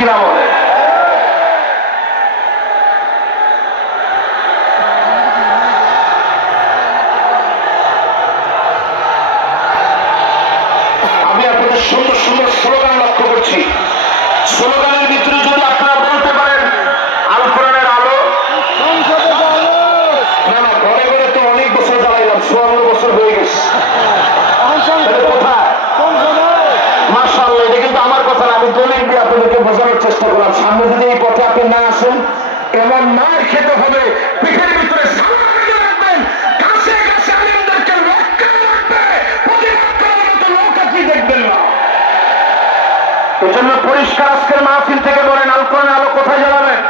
কিনা বলে? আমি আপনাদের সুন্দর সুন্দর স্লোগান লক্ষ্য করছি। স্লোগানের ভিতরে যদি আপনারা বলতে পারেন আল কোরআনের আলো, না না, ঘরে ঘরে তো অনেক বছর জ্বালাইলাম, 54 বছর হয়ে গেছে। কোথায়? মাশাআল্লাহ, এটা কিন্তু আমার কথা না, আমি দলিল দিয়ে আপনাদেরকে বোঝানোর চেষ্টা করলাম। সামনে যদি এই পথে আপনি না আসেন, এমন মার খেতে হবে, পিঠের ভিতরে রাখবেন, কাছে কাছে আলেমদেরকে রক্ষা রাখবে, প্রতিবাদ করার মতো লোক আপনি দেখবেন না। এজন্য পরিষ্কার আজকের মাহফিল থেকে বলেন আল কোরআনের আলো কোথায় জ্বালাবেন?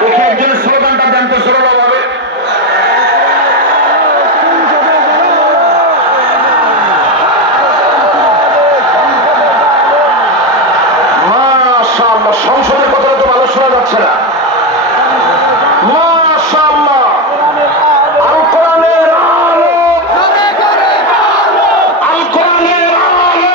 দেখি একজনের স্লোগানটা জানতে সরল হবে। মাশাআল্লাহ, সংসদের কথাটা তো ভালো শোনা যাচ্ছে না। মাশাআল্লাহ, আল কোরআনের আলো, আল কোরআনের আলো,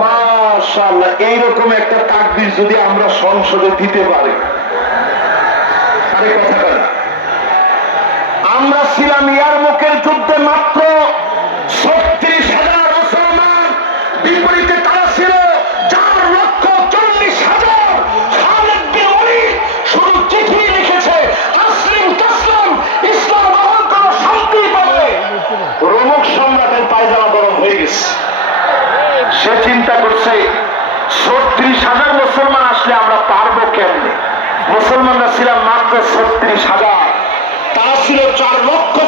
মাশাআল্লাহ, এইরকম একটা তাকবীর যদি আমরা সংসদে দিতে পারি, আরে কথা বলা। আমরা ছিলাম ইয়ারমুকের যুদ্ধে মাত্র 36,000 মুসলমান, বিপরীতে তারা ছিল 4,40,000। খালিদ বিন ওলীদ শুধু চিঠি লিখেছে, আসলিম তাসলিম, ইসলাম গ্রহণ করো, শান্তি পাবে। রোমক সম্রাটের পায়জামা গরম হয়ে গেছে। সে চিন্তা করছে 36,000 মুসলমান আসলে আমরা পারবো কেমনে? মুসলমানরা ছিলাম মাত্র 36,000, তারা ছিল 4,00,000।